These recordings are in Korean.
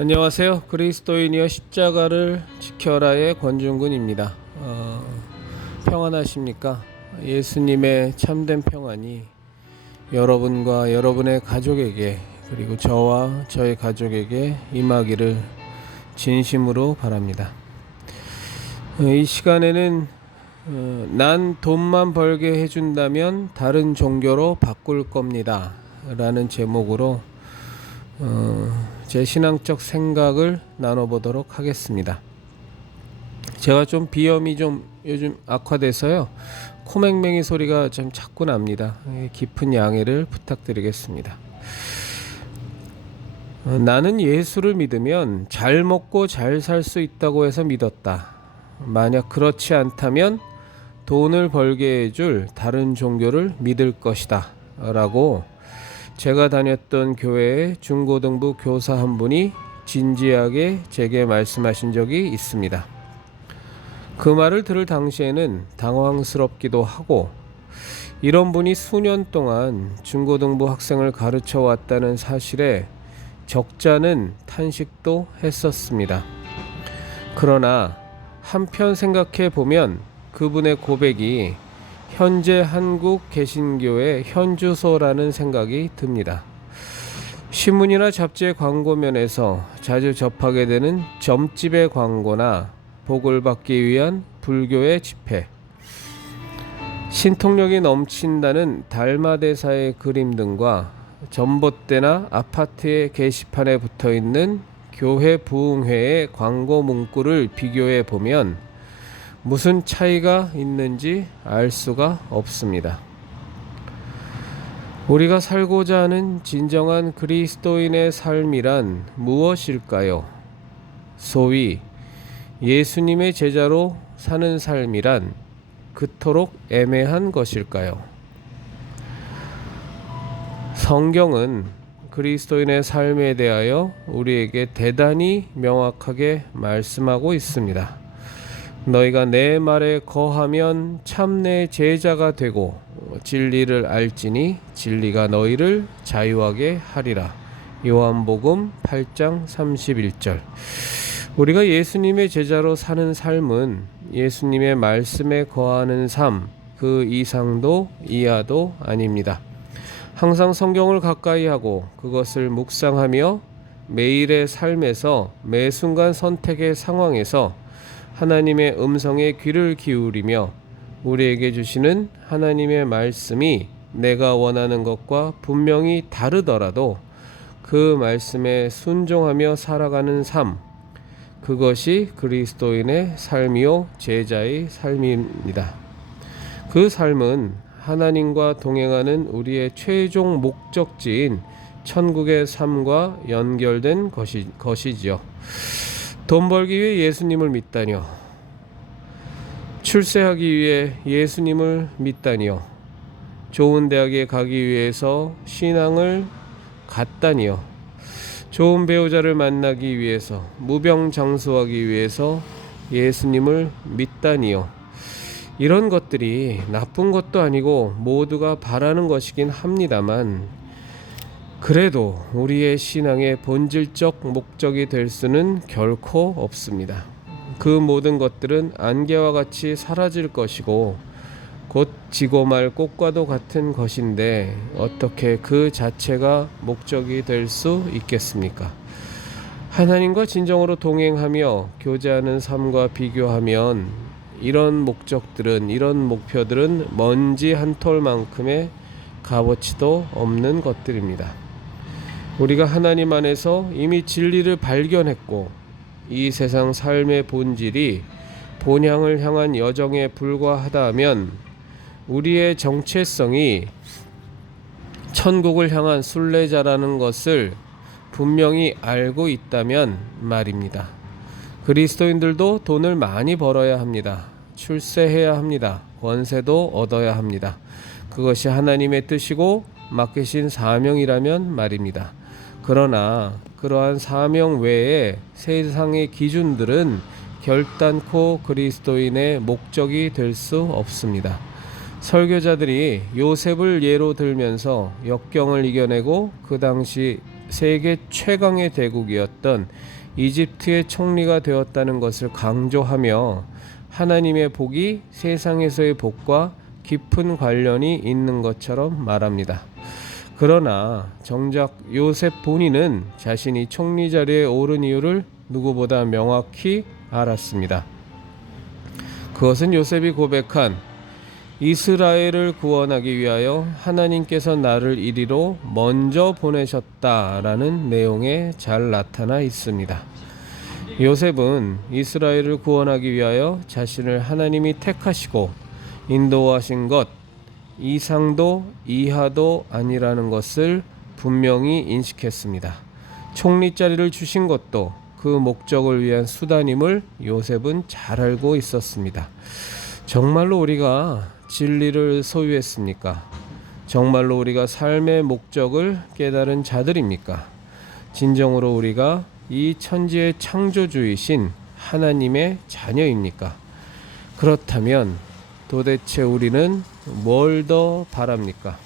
안녕하세요. 그리스도인이여 십자가를 지켜라의 권중근입니다. 평안하십니까? 예수님의 참된 평안이 여러분과 여러분의 가족에게, 그리고 저와 저의 가족에게 임하기를 진심으로 바랍니다. 이 시간에는 난 돈만 벌게 해준다면 다른 종교로 바꿀 겁니다 라는 제목으로 제 신앙적 생각을 나눠보도록 하겠습니다. 제가 좀 비염이 좀 요즘 악화돼서요, 코맹맹이 소리가 좀 자꾸 납니다. 깊은 양해를 부탁드리겠습니다. 나는 예수를 믿으면 잘 먹고 잘 살 수 있다고 해서 믿었다. 만약 그렇지 않다면 돈을 벌게 해줄 다른 종교를 믿을 것이다 라고 제가 다녔던 교회의 중고등부 교사 한 분이 진지하게 제게 말씀하신 적이 있습니다. 그 말을 들을 당시에는 당황스럽기도 하고, 이런 분이 수년 동안 중고등부 학생을 가르쳐 왔다는 사실에 적잖은 탄식도 했었습니다. 그러나 한편 생각해 보면 그분의 고백이 현재 한국 개신교의 현주소라는 생각이 듭니다. 신문이나 잡지의 광고면에서 자주 접하게 되는 점집의 광고나 복을 받기 위한 불교의 집회, 신통력이 넘친다는 달마대사의 그림 등과 전봇대나 아파트의 게시판에 붙어있는 교회 부흥회의 광고 문구를 비교해 보면 무슨 차이가 있는지 알 수가 없습니다. 우리가 살고자 하는 진정한 그리스도인의 삶이란 무엇일까요? 소위 예수님의 제자로 사는 삶이란 그토록 애매한 것일까요? 성경은 그리스도인의 삶에 대하여 우리에게 대단히 명확하게 말씀하고 있습니다. 너희가 내 말에 거하면 참 내 제자가 되고 진리를 알지니 진리가 너희를 자유하게 하리라. 요한복음 8장 31절. 우리가 예수님의 제자로 사는 삶은 예수님의 말씀에 거하는 삶, 그 이상도 이하도 아닙니다. 항상 성경을 가까이 하고 그것을 묵상하며 매일의 삶에서 매 순간 선택의 상황에서 하나님의 음성에 귀를 기울이며 우리에게 주시는 하나님의 말씀이 내가 원하는 것과 분명히 다르더라도 그 말씀에 순종하며 살아가는 삶, 그것이 그리스도인의 삶이요 제자의 삶입니다. 그 삶은 하나님과 동행하는 우리의 최종 목적지인 천국의 삶과 연결된 것이지요. 돈 벌기 위해 예수님을 믿다니요. 출세하기 위해 예수님을 믿다니요. 좋은 대학에 가기 위해서 신앙을 갖다니요. 좋은 배우자를 만나기 위해서, 무병장수하기 위해서 예수님을 믿다니요. 이런 것들이 나쁜 것도 아니고 모두가 바라는 것이긴 합니다만, 그래도 우리의 신앙의 본질적 목적이 될 수는 결코 없습니다. 그 모든 것들은 안개와 같이 사라질 것이고 곧 지고 말 꽃과도 같은 것인데 어떻게 그 자체가 목적이 될 수 있겠습니까? 하나님과 진정으로 동행하며 교제하는 삶과 비교하면 이런 목적들은, 이런 목표들은 먼지 한 톨만큼의 값어치도 없는 것들입니다. 우리가 하나님 안에서 이미 진리를 발견했고 이 세상 삶의 본질이 본향을 향한 여정에 불과하다 하면 우리의 정체성이 천국을 향한 순례자라는 것을 분명히 알고 있다면 말입니다. 그리스도인들도 돈을 많이 벌어야 합니다. 출세해야 합니다. 권세도 얻어야 합니다. 그것이 하나님의 뜻이고 맡기신 사명이라면 말입니다. 그러나 그러한 사명 외에 세상의 기준들은 결단코 그리스도인의 목적이 될 수 없습니다. 설교자들이 요셉을 예로 들면서 역경을 이겨내고 그 당시 세계 최강의 대국이었던 이집트의 총리가 되었다는 것을 강조하며 하나님의 복이 세상에서의 복과 깊은 관련이 있는 것처럼 말합니다. 그러나 정작 요셉 본인은 자신이 총리 자리에 오른 이유를 누구보다 명확히 알았습니다. 그것은 요셉이 고백한 이스라엘을 구원하기 위하여 하나님께서 나를 이리로 먼저 보내셨다라는 내용에 잘 나타나 있습니다. 요셉은 이스라엘을 구원하기 위하여 자신을 하나님이 택하시고 인도하신 것 이상도 이하도 아니라는 것을 분명히 인식했습니다. 총리 자리를 주신 것도 그 목적을 위한 수단임을 요셉은 잘 알고 있었습니다. 정말로 우리가 진리를 소유했습니까? 정말로 우리가 삶의 목적을 깨달은 자들입니까? 진정으로 우리가 이 천지의 창조주이신 하나님의 자녀입니까? 그렇다면 도대체 우리는 뭘 더 바랍니까?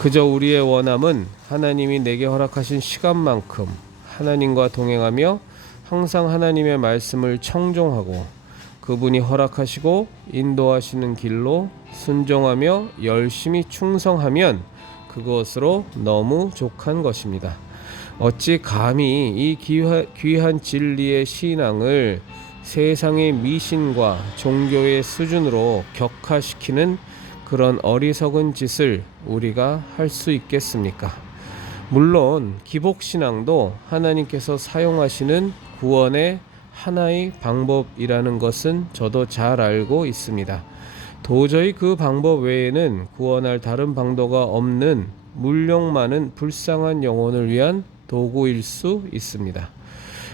그저 우리의 원함은 하나님이 내게 허락하신 시간만큼 하나님과 동행하며 항상 하나님의 말씀을 청종하고 그분이 허락하시고 인도하시는 길로 순종하며 열심히 충성하면 그것으로 너무 족한 것입니다. 어찌 감히 이 귀한 진리의 신앙을 세상의 미신과 종교의 수준으로 격화시키는 그런 어리석은 짓을 우리가 할 수 있겠습니까? 물론 기복신앙도 하나님께서 사용하시는 구원의 하나의 방법이라는 것은 저도 잘 알고 있습니다. 도저히 그 방법 외에는 구원할 다른 방도가 없는 물령 많은 불쌍한 영혼을 위한 도구일 수 있습니다.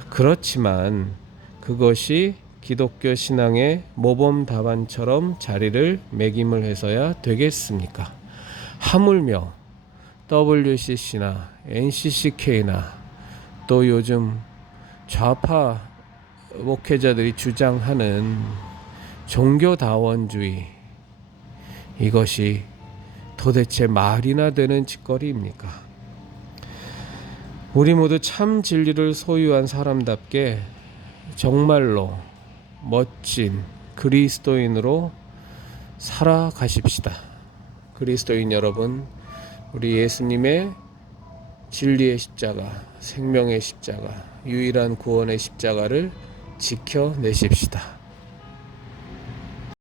그렇지만 그것이 기독교 신앙의 모범 답안처럼 자리를 매김을 해서야 되겠습니까? 하물며 WCC나 NCCK나 또 요즘 좌파 목회자들이 주장하는 종교다원주의, 이것이 도대체 말이나 되는 짓거리입니까? 우리 모두 참 진리를 소유한 사람답게 정말로 멋진 그리스도인으로 살아가십시다. 그리스도인 여러분, 우리 예수님의 진리의 십자가, 생명의 십자가, 유일한 구원의 십자가를 지켜내십시다.